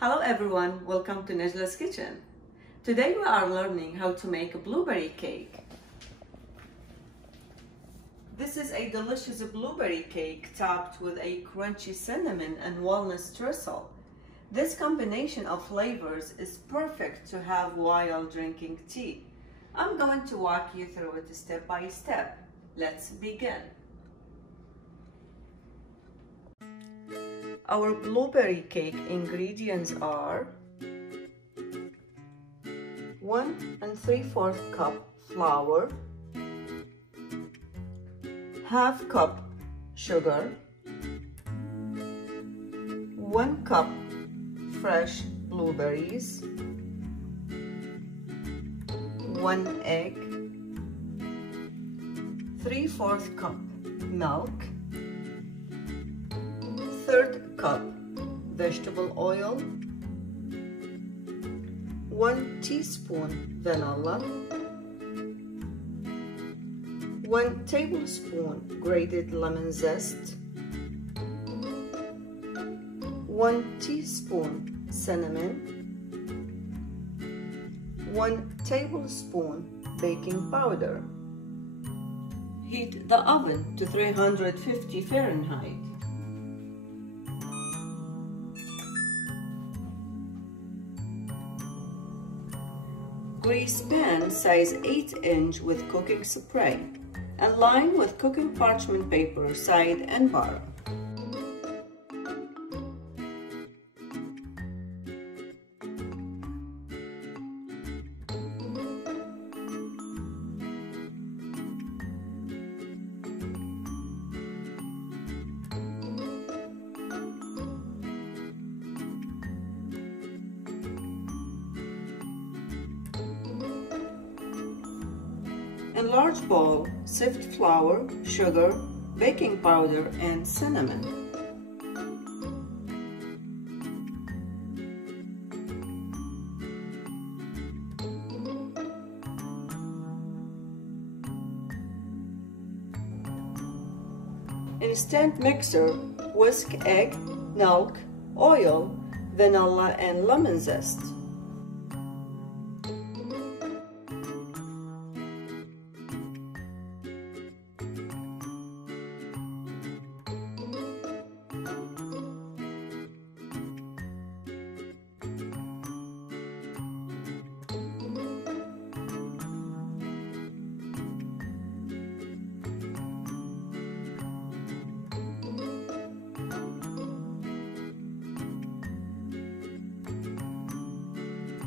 Hello everyone, welcome to Najla's Kitchen. Today we are learning how to make a blueberry cake. This is a delicious blueberry cake topped with a crunchy cinnamon and walnut streusel. This combination of flavors is perfect to have while drinking tea. I'm going to walk you through it step by step. Let's begin. Our blueberry cake ingredients are 1 3/4 cup flour, ½ cup sugar, 1 cup fresh blueberries, 1 egg, 3/4 cup milk, 1/3 cup vegetable oil, 1 teaspoon vanilla, 1 tablespoon grated lemon zest, 1 teaspoon cinnamon, 1 tablespoon baking powder. Heat the oven to 350 Fahrenheit. Grease pan size 8-inch with cooking spray and line with cooking parchment paper side and bottom. In large bowl, sift flour, sugar, baking powder, and cinnamon. Instant mixer, whisk egg, milk, oil, vanilla, and lemon zest.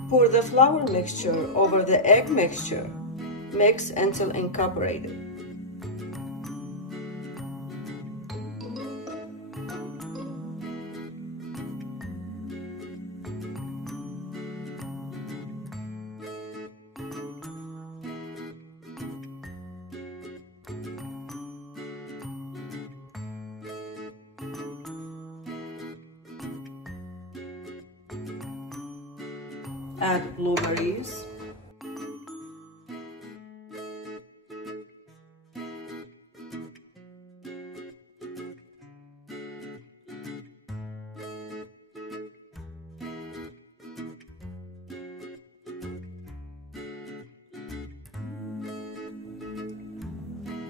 Pour the flour mixture over the egg mixture. Mix until incorporated. Add blueberries,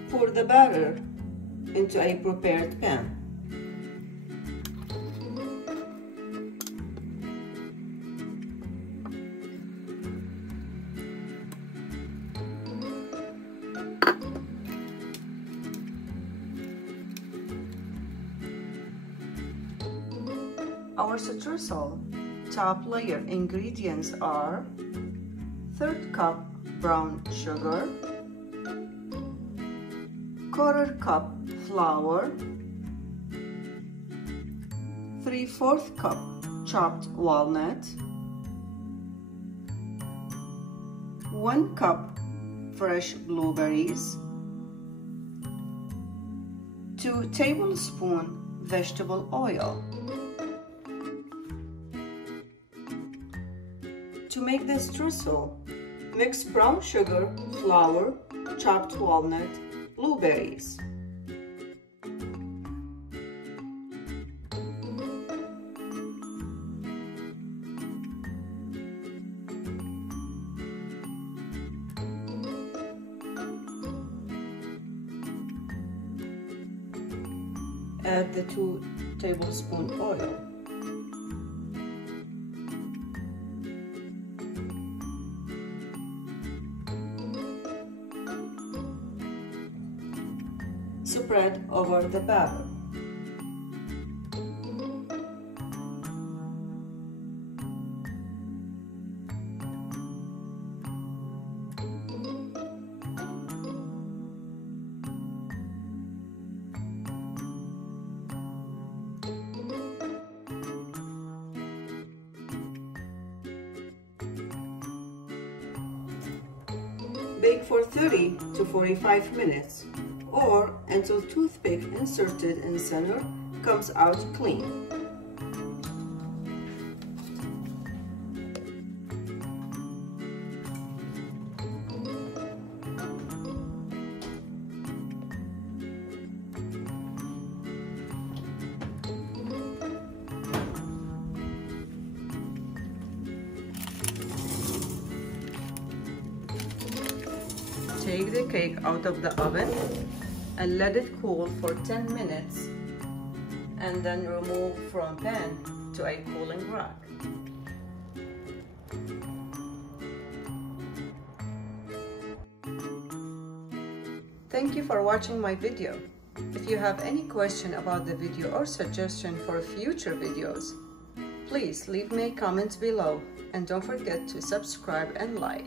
pour the batter into a prepared pan. Our streusel top layer ingredients are 1/3 cup brown sugar, 1/4 cup flour, 3/4 cup chopped walnut, 1 cup fresh blueberries, 2 tablespoons vegetable oil. To make the streusel, mix brown sugar, flour, chopped walnut, blueberries. add the 2 tablespoons oil. Spread over the batter. Bake for 30 to 45 minutes or until toothpick inserted in center comes out clean. Take the cake out of the oven and let it cool for 10 minutes and then remove from pan to a cooling rack. Thank you for watching my video. If you have any question about the video or suggestion for future videos, please leave me a comment below and don't forget to subscribe and like.